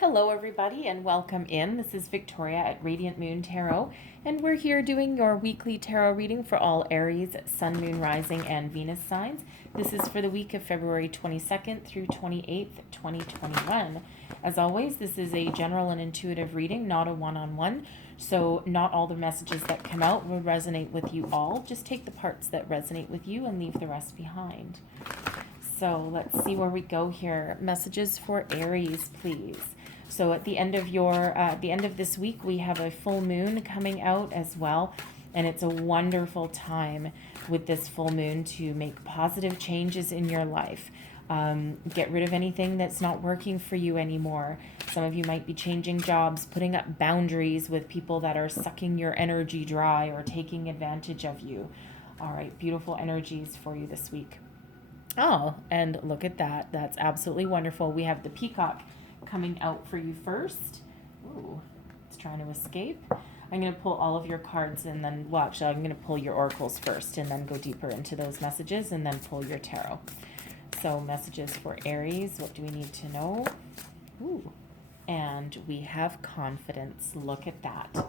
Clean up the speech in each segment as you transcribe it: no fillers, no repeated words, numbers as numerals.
Hello, everybody, and welcome in. This is Victoria at Radiant Moon Tarot, and we're here doing your weekly tarot reading for all Aries, Sun, Moon, Rising, and Venus signs. This is for the week of February 22nd through 28th, 2021. As always, this is a general and intuitive reading, not a one-on-one, so not all the messages that come out will resonate with you all. Just take the parts that resonate with you and leave the rest behind. So let's see where we go here. Messages for Aries, please. So at the end of this week, we have a full moon coming out as well, and it's a wonderful time with this full moon to make positive changes in your life. Get rid of anything that's not working for you anymore. Some of you might be changing jobs, putting up boundaries with people that are sucking your energy dry or taking advantage of you. All right, beautiful energies for you this week. Oh, and look at that. That's absolutely wonderful. We have the peacock coming out for you first. Ooh, it's trying to escape. I'm going to pull all of your cards and then, well, actually, I'm going to pull your oracles first and then go deeper into those messages and then pull your tarot. So messages for Aries, what do we need to know? Ooh, and we have confidence. Look at that.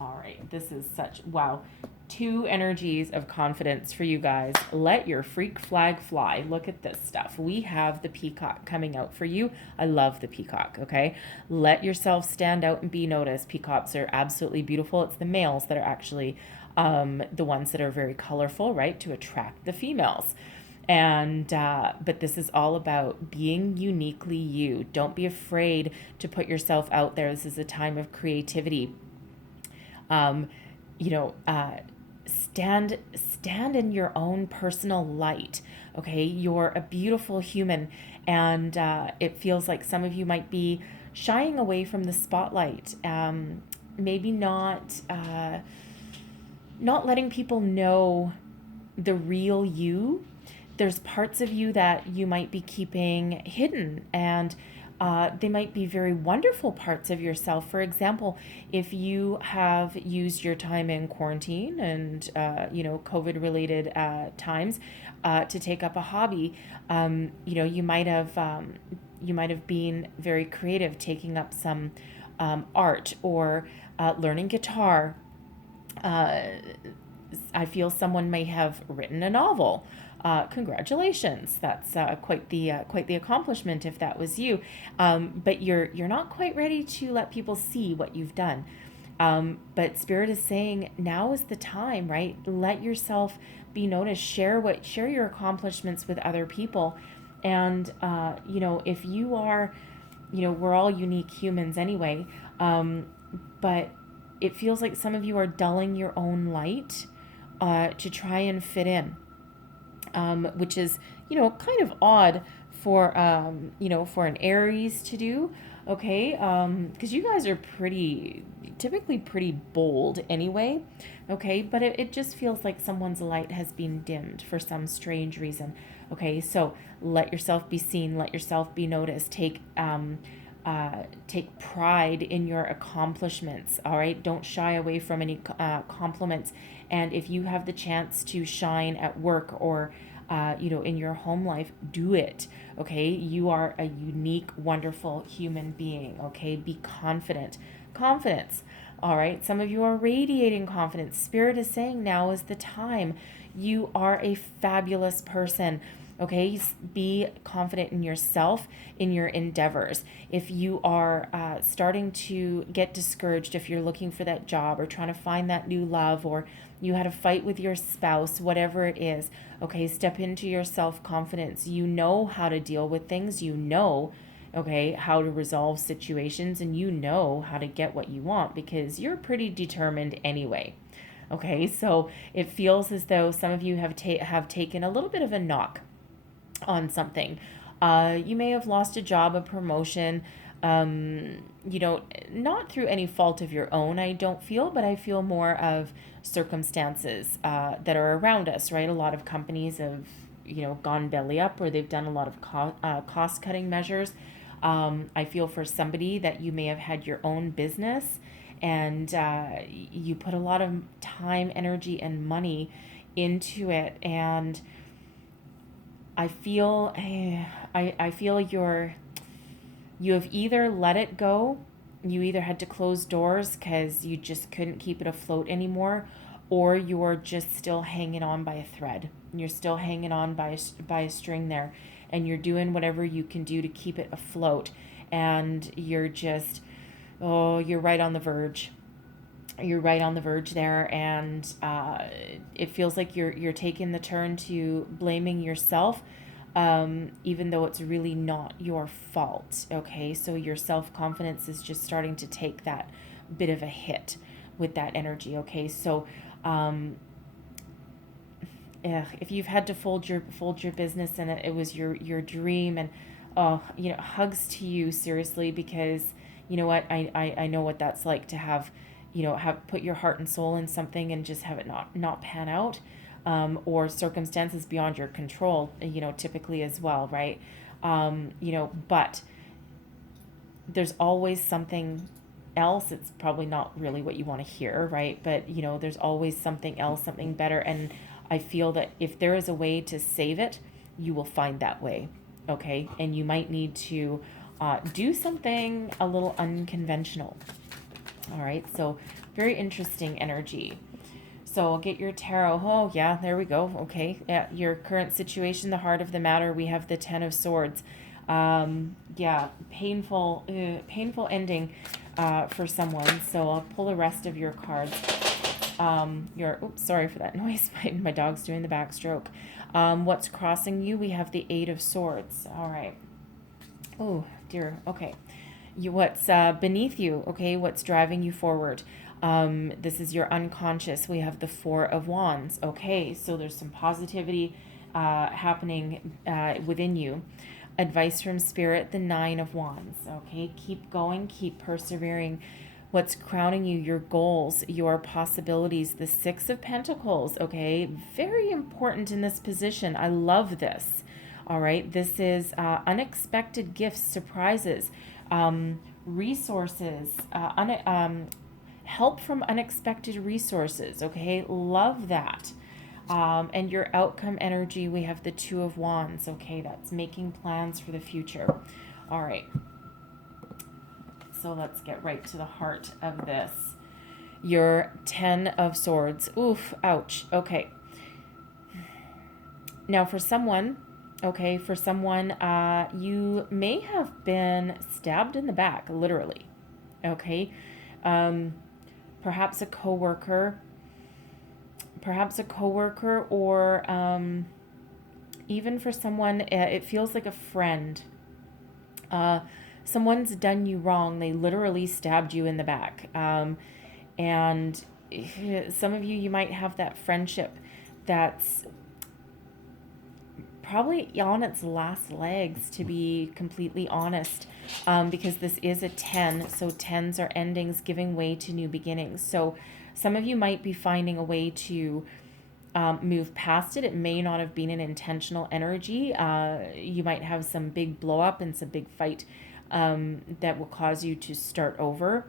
All right, this is such, wow, two energies of confidence for you guys. Let your freak flag fly. Look at this stuff. We have the peacock coming out for you. I love the peacock, okay? Let yourself stand out and be noticed. Peacocks are absolutely beautiful. It's the males that are actually the ones that are very colorful, right, to attract the females. And but this is all about being uniquely you. Don't be afraid to put yourself out there. This is a time of creativity. Stand in your own personal light. Okay, you're a beautiful human, and it feels like some of you might be shying away from the spotlight. Maybe not letting people know the real you. There's parts of you that you might be keeping hidden, and they might be very wonderful parts of yourself. For example, if you have used your time in quarantine and COVID-related times to take up a hobby, you might have been very creative, taking up some art or learning guitar. I feel someone may have written a novel. Congratulations! That's quite the accomplishment if that was you. But you're not quite ready to let people see what you've done. But Spirit is saying now is the time, right? Let yourself be noticed. Share your accomplishments with other people, and if you are, we're all unique humans anyway. But it feels like some of you are dulling your own light to try and fit in. Which is, kind of odd for, for an Aries to do, okay? Because you guys are typically pretty bold anyway, okay? But it just feels like someone's light has been dimmed for some strange reason, okay? So let yourself be seen, let yourself be noticed. Take pride in your accomplishments, all right? Don't shy away from any compliments. And if you have the chance to shine at work or, in your home life, do it, okay? You are a unique, wonderful human being, okay? Be confident. Confidence, all right? Some of you are radiating confidence. Spirit is saying now is the time. You are a fabulous person. Okay, be confident in yourself, in your endeavors. If you are starting to get discouraged, if you're looking for that job or trying to find that new love, or you had a fight with your spouse, whatever it is, okay, step into your self-confidence. You know how to deal with things. You know, okay, how to resolve situations, and you know how to get what you want because you're pretty determined anyway. Okay, so it feels as though some of you have taken a little bit of a knock on something. You may have lost a job, a promotion, not through any fault of your own, I don't feel, but I feel more of circumstances that are around us, right? A lot of companies have, gone belly up, or they've done a lot of cost-cutting measures. I feel for somebody that you may have had your own business and you put a lot of time, energy, and money into it, and I feel you're You have either let it go, you either had to close doors because you just couldn't keep it afloat anymore, or you're just still hanging on by a thread. You're still hanging on by a string there, and you're doing whatever you can do to keep it afloat. And you're just, oh, you're right on the verge. You're right on the verge there, and it feels like you're taking the turn to blaming yourself, even though it's really not your fault. Okay, so your self-confidence is just starting to take that bit of a hit with that energy. Okay, so if you've had to fold your business and it was your dream, and oh, hugs to you, seriously, because you know what, I know what that's like to have, have put your heart and soul in something and just have it not pan out, or circumstances beyond your control, typically as well, right? But there's always something else. It's probably not really what you want to hear, right? But there's always something else, something better. And I feel that if there is a way to save it, you will find that way. Okay, and you might need to do something a little unconventional. All right, so very interesting energy. So I'll get your tarot. Oh yeah, there we go. Okay, yeah, your current situation, the heart of the matter. We have the Ten of Swords. Yeah, painful ending for someone. So I'll pull the rest of your cards. Oops, sorry for that noise. My dog's doing the backstroke. What's crossing you? We have the Eight of Swords. All right. Oh dear. Okay. What's beneath you? Okay. What's driving you forward? This is your unconscious. We have the Four of Wands. Okay. So there's some positivity happening within you. Advice from Spirit, the Nine of Wands. Okay. Keep going. Keep persevering. What's crowning you? Your goals, your possibilities, the Six of Pentacles. Okay. Very important in this position. I love this. All right. This is unexpected gifts, surprises, resources, help from unexpected resources. Okay. Love that. And your outcome energy, we have the Two of Wands. Okay. That's making plans for the future. All right. So let's get right to the heart of this. Your Ten of Swords. Oof, ouch. Okay. Now for someone, you may have been stabbed in the back, literally. Okay. Perhaps a coworker, or even for someone, it feels like a friend. Someone's done you wrong. They literally stabbed you in the back. And some of you might have that friendship that's probably on its last legs, to be completely honest, because this is a 10. So 10s are endings giving way to new beginnings. So some of you might be finding a way to move past it. It may not have been an intentional energy. You might have some big blow up and some big fight that will cause you to start over,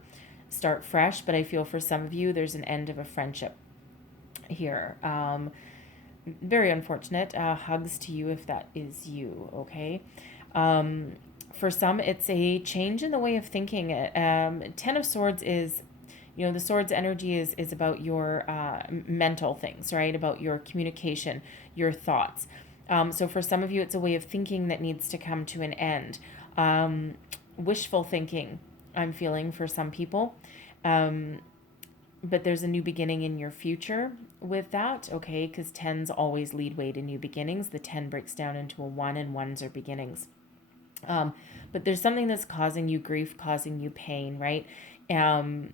start fresh. But I feel for some of you, there's an end of a friendship here. Very unfortunate. Hugs to you if that is you. Okay. For some, it's a change in the way of thinking. Ten of Swords is, the Swords energy is about your mental things, right? About your communication, your thoughts. So for some of you, it's a way of thinking that needs to come to an end. Wishful thinking, I'm feeling for some people. But there's a new beginning in your future with that, okay? Because 10s always lead way to new beginnings. The 10 breaks down into a 1, and 1s are beginnings. But there's something that's causing you grief, causing you pain, right? Ending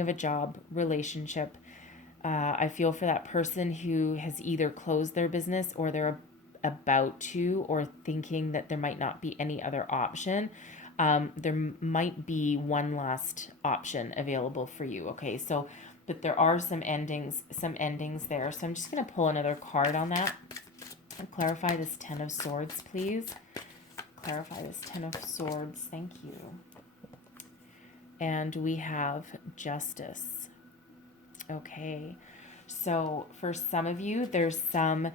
of a job, relationship. I feel for that person who has either closed their business, or they're about to, or thinking that there might not be any other option. There might be one last option available for you. Okay, so, but there are some endings there. So I'm just going to pull another card on that and clarify this Ten of Swords, please. Clarify this Ten of Swords. Thank you. And we have Justice. Okay, so for some of you, there's some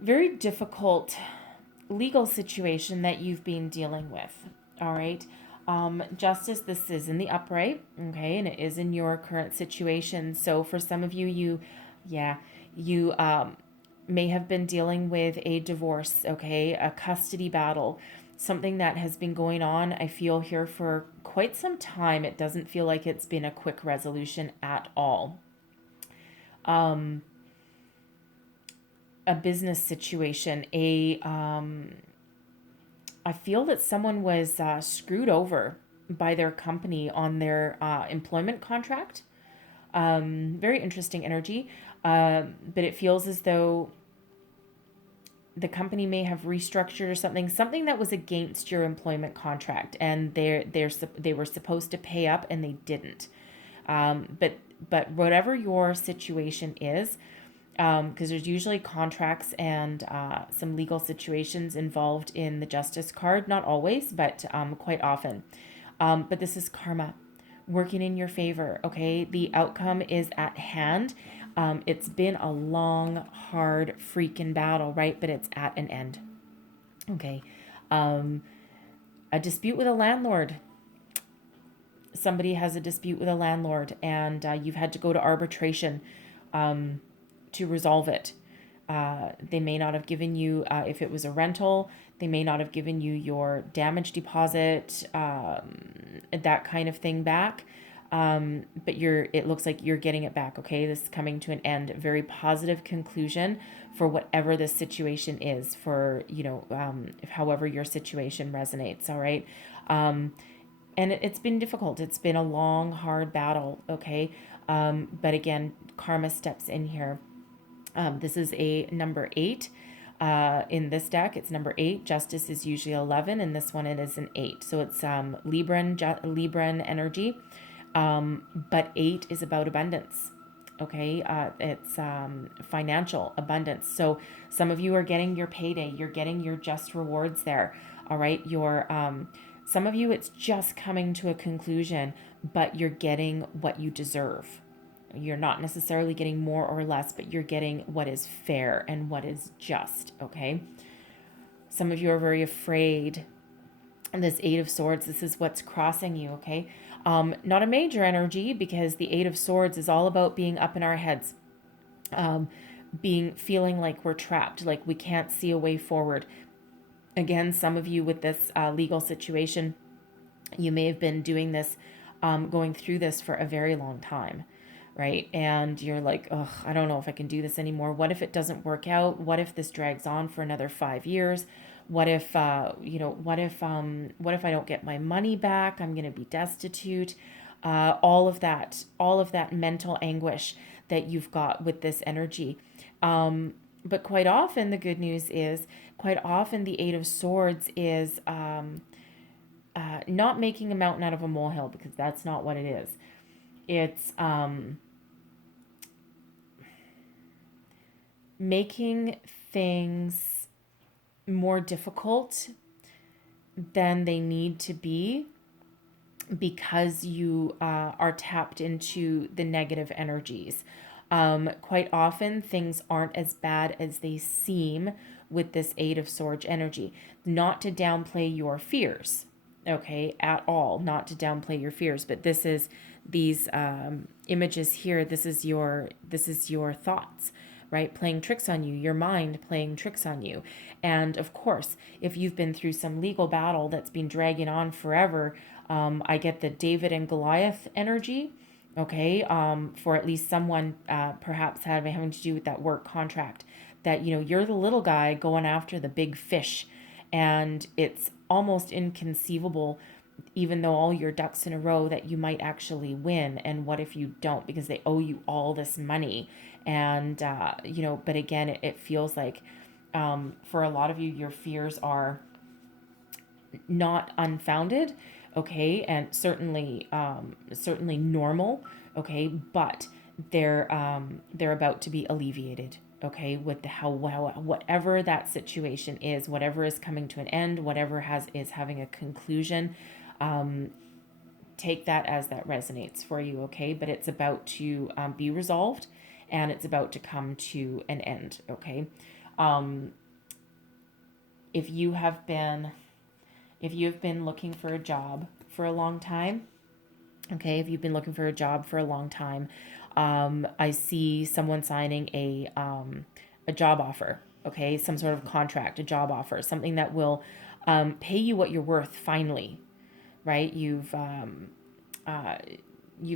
very difficult legal situation that you've been dealing with. All right. Justice, this is in the upright, okay, and it is in your current situation. So for some of you, you may have been dealing with a divorce, okay, a custody battle, something that has been going on, I feel, here for quite some time. It doesn't feel like it's been a quick resolution at all. A business situation, I feel that someone was screwed over by their company on their employment contract. Very interesting energy, but it feels as though the company may have restructured or something that was against your employment contract, and they were supposed to pay up and they didn't. But whatever your situation is, because there's usually contracts and some legal situations involved in the justice card. Not always, but quite often. But this is karma working in your favor, okay? The outcome is at hand. It's been a long, hard, freaking battle, right? But it's at an end, okay? A dispute with a landlord. Somebody has a dispute with a landlord, and you've had to go to arbitration to resolve it. They may not have given you, if it was a rental, they may not have given you your damage deposit, that kind of thing back. But it looks like you're getting it back. Okay. This is coming to an end, a very positive conclusion for whatever this situation is, for, if however your situation resonates. All right. And it's been difficult. It's been a long, hard battle. Okay. But again, karma steps in here. This is a number 8. In this deck, it's number 8. Justice is usually 11, and this one it is an 8. So it's Libran energy. But 8 is about abundance. Okay, it's financial abundance. So some of you are getting your payday. You're getting your just rewards there. All right, some of you, it's just coming to a conclusion, but you're getting what you deserve. You're not necessarily getting more or less, but you're getting what is fair and what is just, okay? Some of you are very afraid. And this 8 of Swords, this is what's crossing you, okay? Not a major energy, because the 8 of Swords is all about being up in our heads, feeling like we're trapped, like we can't see a way forward. Again, some of you with this legal situation, you may have been doing this, going through this for a very long time. Right? And you're like, ugh, I don't know if I can do this anymore. What if it doesn't work out? What if this drags on for another 5 years? What if, what if I don't get my money back? I'm going to be destitute. All of that mental anguish that you've got with this energy. But quite often, the good news is, quite often the 8 of Swords is not making a mountain out of a molehill, because that's not what it is. It's making things more difficult than they need to be, because you are tapped into the negative energies. Quite often, things aren't as bad as they seem with this 8 of Swords energy. Not to downplay your fears, okay, at all. Not to downplay your fears, but these images here. This is your thoughts, right? Playing tricks on you, your mind playing tricks on you. And of course, if you've been through some legal battle that's been dragging on forever, I get the David and Goliath energy, okay, for at least someone perhaps having to do with that work contract, that, you're the little guy going after the big fish, and it's almost inconceivable, even though all your ducks in a row, that you might actually win. And what if you don't, because they owe you all this money? And, but again, it feels like for a lot of you, your fears are not unfounded, okay, and certainly normal, okay, but they're about to be alleviated, okay, with whatever that situation is, whatever is coming to an end, whatever is having a conclusion. Take that as that resonates for you, okay? But it's about to be resolved, and it's about to come to an end, okay? if you have been looking for a job for a long time, okay, if you've been looking for a job for a long time, I see someone signing a job offer, okay, some sort of contract, a job offer, something that will pay you what you're worth finally, right? You've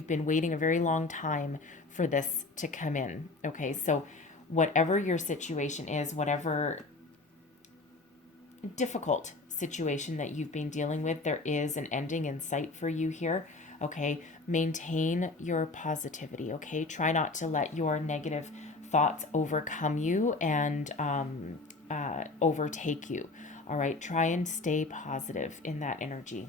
been waiting a very long time for this to come in, okay? So whatever your situation is, whatever difficult situation that you've been dealing with, there is an ending in sight for you here, okay? Maintain your positivity, okay? Try not to let your negative thoughts overcome you and overtake you, all right? Try and stay positive in that energy.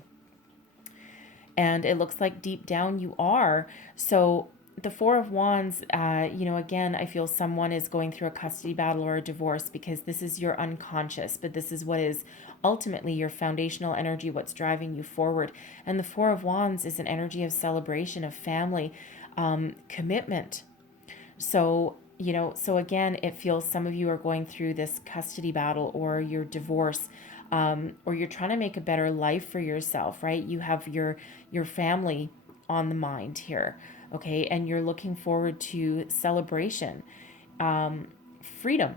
And it looks like deep down you are. So the Four of Wands, again, I feel someone is going through a custody battle or a divorce because this is your unconscious, but this is what is ultimately your foundational energy, what's driving you forward. And the Four of Wands is an energy of celebration, of family, commitment. So, so again, it feels some of you are going through this custody battle or your divorce, or you're trying to make a better life for yourself, right? You have your family on the mind here, okay? And you're looking forward to celebration, freedom,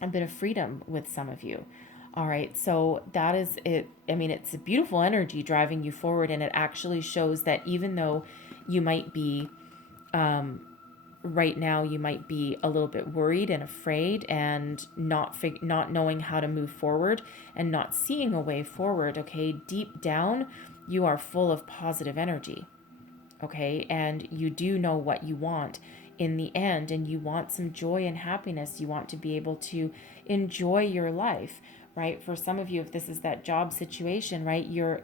a bit of freedom with some of you. All right, so that is it. I mean, it's a beautiful energy driving you forward, and it actually shows that even though you might be, right now, you might be a little bit worried and afraid and not knowing how to move forward and not seeing a way forward, okay? Deep down, you are full of positive energy, okay? And you do know what you want in the end, and you want some joy and happiness. You want to be able to enjoy your life, right? For some of you, if this is that job situation, right, your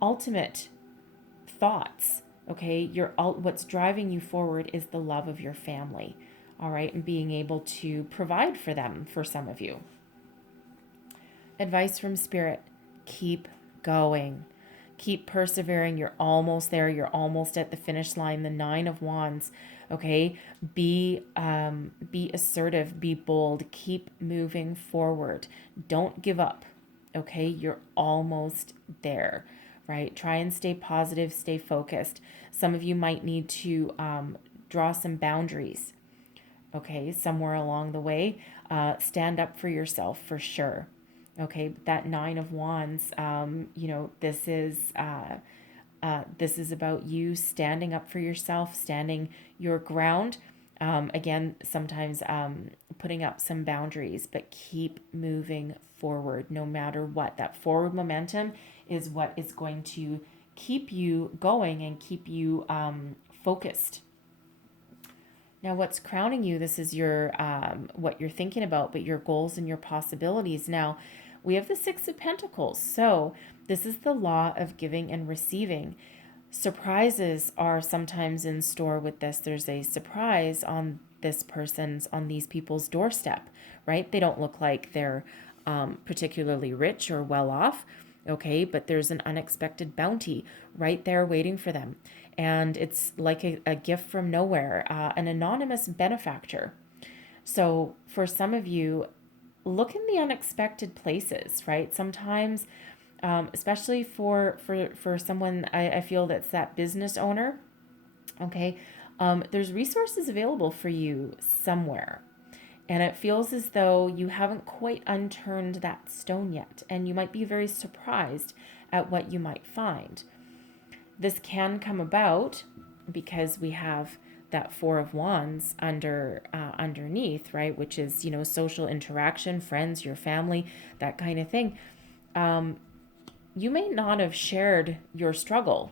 ultimate thoughts, okay, what's driving you forward is the love of your family, all right, and being able to provide for them. For some of you, advice from Spirit: keep going, keep persevering. You're almost there. You're almost at the finish line. The Nine of Wands, okay? Be assertive, be bold, keep moving forward. Don't give up, okay? You're almost there, right? Try and stay positive, stay focused. Some of you might need to draw some boundaries, okay, somewhere along the way. Stand up for yourself for sure. Okay, that Nine of Wands, this is about you standing up for yourself, standing your ground. Again, sometimes putting up some boundaries, but keep moving forward no matter what. That forward momentum is what is going to keep you going and keep you focused. Now, what's crowning you, this is your what you're thinking about, but your goals and your possibilities. Now, we have the Six of Pentacles. So this is the law of giving and receiving. Surprises are sometimes in store with this. There's a surprise on these people's doorstep, right? They don't look like they're particularly rich or well off, okay? But there's an unexpected bounty right there waiting for them. And it's like a gift from nowhere, an anonymous benefactor. So for some of you, look in the unexpected places, right? Sometimes, especially for someone, I feel that's that business owner, okay? There's resources available for you somewhere. And it feels as though you haven't quite unturned that stone yet. And you might be very surprised at what you might find. This can come about because we have that Four of Wands underneath, right? Which is, social interaction, friends, your family, that kind of thing. You may not have shared your struggle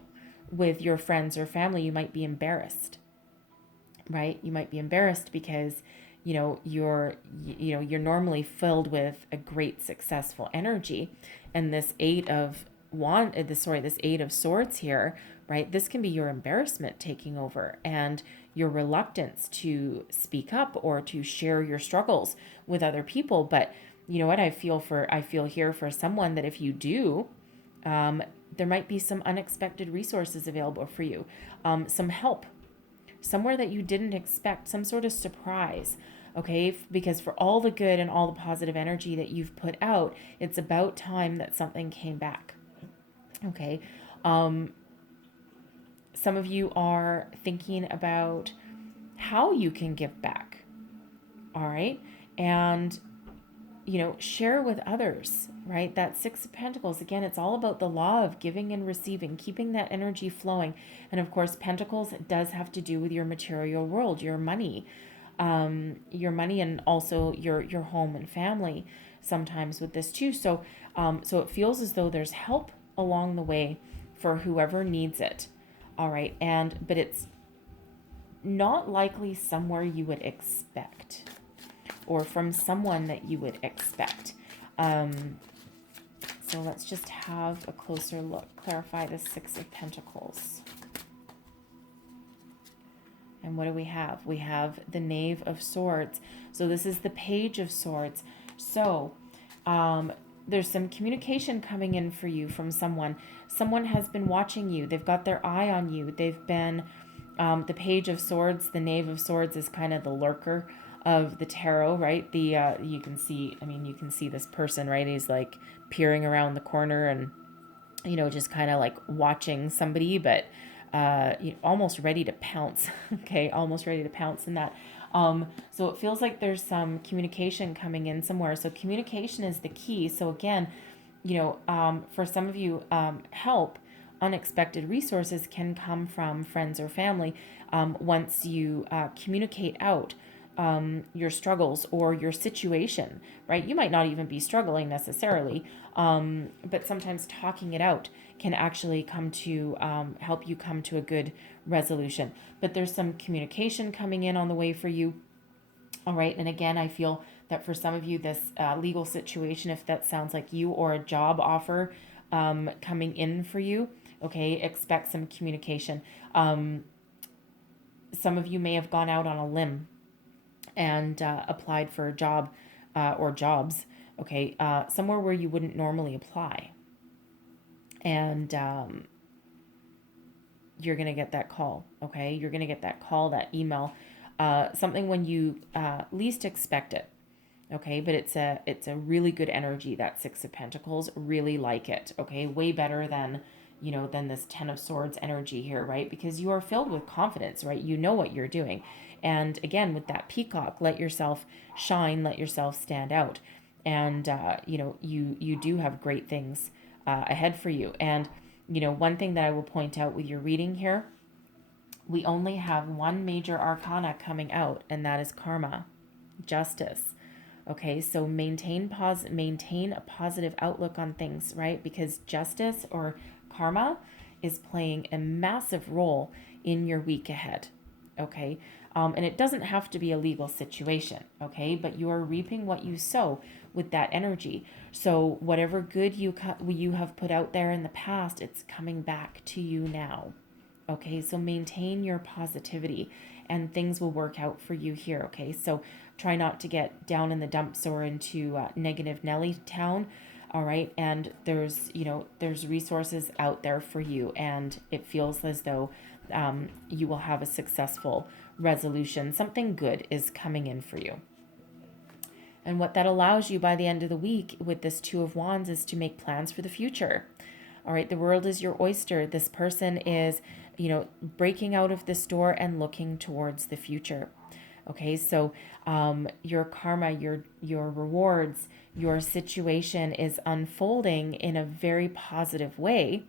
with your friends or family. You might be embarrassed, right? You might be embarrassed because, you're normally filled with a great successful energy, and this Eight of Swords here, right? This can be your embarrassment taking over and your reluctance to speak up or to share your struggles with other people. But you know what? I feel here for someone that if you do, there might be some unexpected resources available for you, some help, somewhere that you didn't expect, some sort of surprise. okay? Because for all the good and all the positive energy that you've put out, it's about time that something came back, okay? Some of you are thinking about how you can give back, all right? And, you know, share with others, right? That Six of Pentacles, again, it's all about the law of giving and receiving, keeping that energy flowing. And of course, Pentacles does have to do with your material world, your money, and also your home and family sometimes with this too. So, so it feels as though there's help along the way for whoever needs it. All right. But it's not likely somewhere you would expect, or from someone that you would expect. So let's just have a closer look. Clarify the Six of Pentacles. And what do we have? We have the Knave of Swords. So this is the Page of Swords. So there's some communication coming in for you from someone. Someone has been watching you. They've got their eye on you. They've been, the Page of Swords, the Knave of Swords is kind of the lurker of the tarot, right? You can see, you can see this person, right? He's like peering around the corner and, you know, just kind of like watching somebody, but almost ready to pounce. Okay, almost ready to pounce in that. So it feels like there's some communication coming in somewhere. So communication is the key. So again, you know, for some of you, unexpected resources can come from friends or family once you communicate out your struggles or your situation, right? You might not even be struggling necessarily, but sometimes talking it out can actually come to help you come to a good resolution. But there's some communication coming in on the way for you. All right. And again, I feel that for some of you, this legal situation, if that sounds like you, or a job offer coming in for you, okay, expect some communication. Some of you may have gone out on a limb and applied for a job or jobs, okay, somewhere where you wouldn't normally apply. And you're going to get that call, okay? You're going to get that call, that email, something when you least expect it, okay? But it's a really good energy, that Six of Pentacles. Really like it, okay? Way better than, you know, than this Ten of Swords energy here, right? Because you are filled with confidence, right? You know what you're doing. And again, with that peacock, let yourself shine, let yourself stand out. And, you know, you do have great things ahead for you. And, you know, one thing that I will point out with your reading here, we only have one major arcana coming out, and that is karma, justice. Okay, so maintain a positive outlook on things, right? Because justice or karma is playing a massive role in your week ahead. Okay, and it doesn't have to be a legal situation, okay? But you are reaping what you sow with that energy. So whatever good you have put out there in the past, it's coming back to you now. Okay, so maintain your positivity and things will work out for you here, okay? So try not to get down in the dumps or into negative Nelly town, all right? And there's, you know, there's resources out there for you, and it feels as though you will have a successful resolution. Something good is coming in for you. And what that allows you by the end of the week with this Two of Wands is to make plans for the future. All right, the world is your oyster. This person is, you know, breaking out of this door and looking towards the future. Okay, so your karma, your rewards, your situation is unfolding in a very positive way.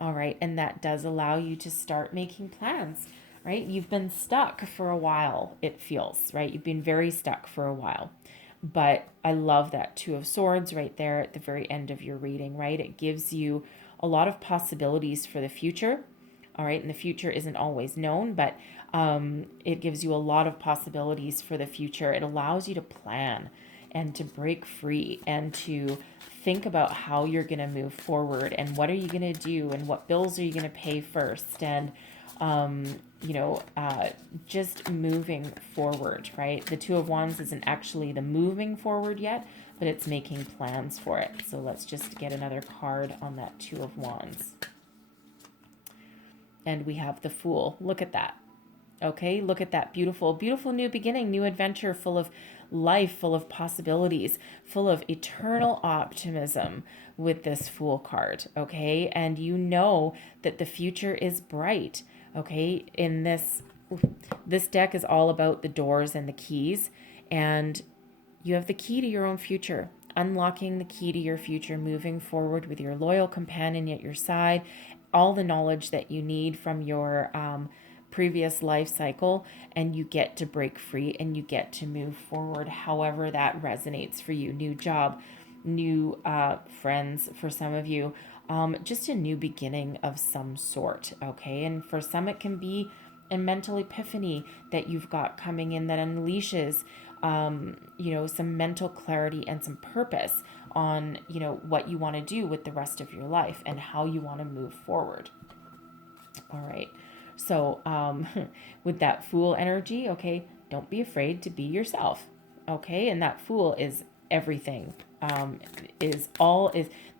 All right, and that does allow you to start making plans, right? You've been stuck for a while, it feels, right? You've been very stuck for a while. But I love that Two of Swords right there at the very end of your reading, right? It gives you a lot of possibilities for the future. All right, and the future isn't always known, but it gives you a lot of possibilities for the future. It allows you to plan and to break free and to think about how you're going to move forward and what are you going to do and what bills are you going to pay first, and you know, just moving forward, right? The Two of Wands isn't actually the moving forward yet, but it's making plans for it. So let's just get another card on that Two of Wands. And we have the Fool. Look at that. Okay, look at that beautiful, beautiful new beginning, new adventure full of life, full of possibilities, full of eternal optimism with this Fool card. Okay, and you know that the future is bright. Okay, in this deck is all about the doors and the keys, and you have the key to your own future, unlocking the key to your future, moving forward with your loyal companion at your side, all the knowledge that you need from your previous life cycle, and you get to break free and you get to move forward however that resonates for you. New job, new friends for some of you, just a new beginning of some sort. Okay, and for some it can be a mental epiphany that you've got coming in that unleashes some mental clarity and some purpose on what you want to do with the rest of your life and how you want to move forward. All right, so with that Fool energy, okay, don't be afraid to be yourself. Okay, and that Fool is everything. The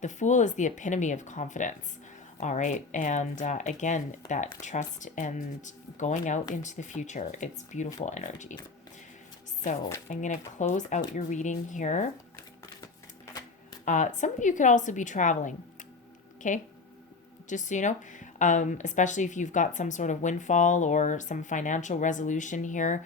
Fool is the epitome of confidence. All right, and again, that trust and going out into the future, it's beautiful energy. So I'm going to close out your reading here. Some of you could also be traveling, okay? Just so you know, especially if you've got some sort of windfall or some financial resolution here.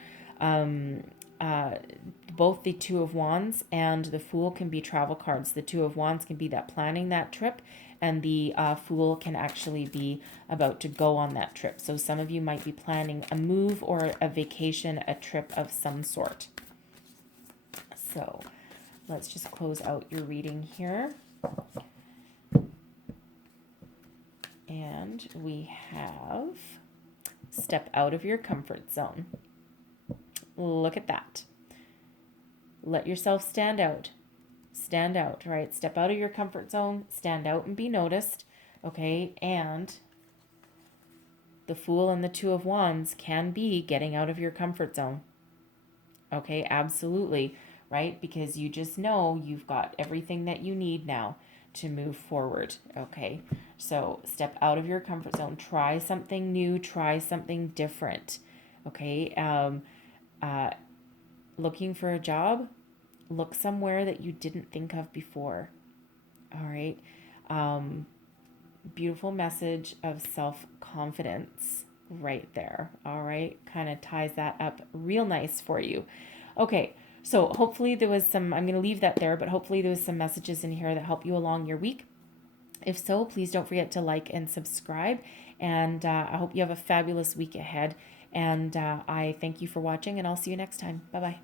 Both the Two of Wands and the Fool can be travel cards. The Two of Wands can be that planning that trip, and the Fool can actually be about to go on that trip. So some of you might be planning a move or a vacation, a trip of some sort. So let's just close out your reading here. And we have step out of your comfort zone. Look at that. Let yourself stand out. Stand out, right? Step out of your comfort zone, stand out and be noticed, okay? And the Fool and the Two of Wands can be getting out of your comfort zone. Okay, absolutely, right? Because you just know you've got everything that you need now to move forward, okay? So step out of your comfort zone. Try something new. Try something different, okay? Looking for a job, look somewhere that you didn't think of before, all right? Beautiful message of self-confidence right there, all right? Kind of ties that up real nice for you. Okay, so hopefully there was some, I'm going to leave that there, but hopefully there was some messages in here that help you along your week. If so, please don't forget to like and subscribe, and I hope you have a fabulous week ahead, and I thank you for watching, and I'll see you next time. Bye-bye.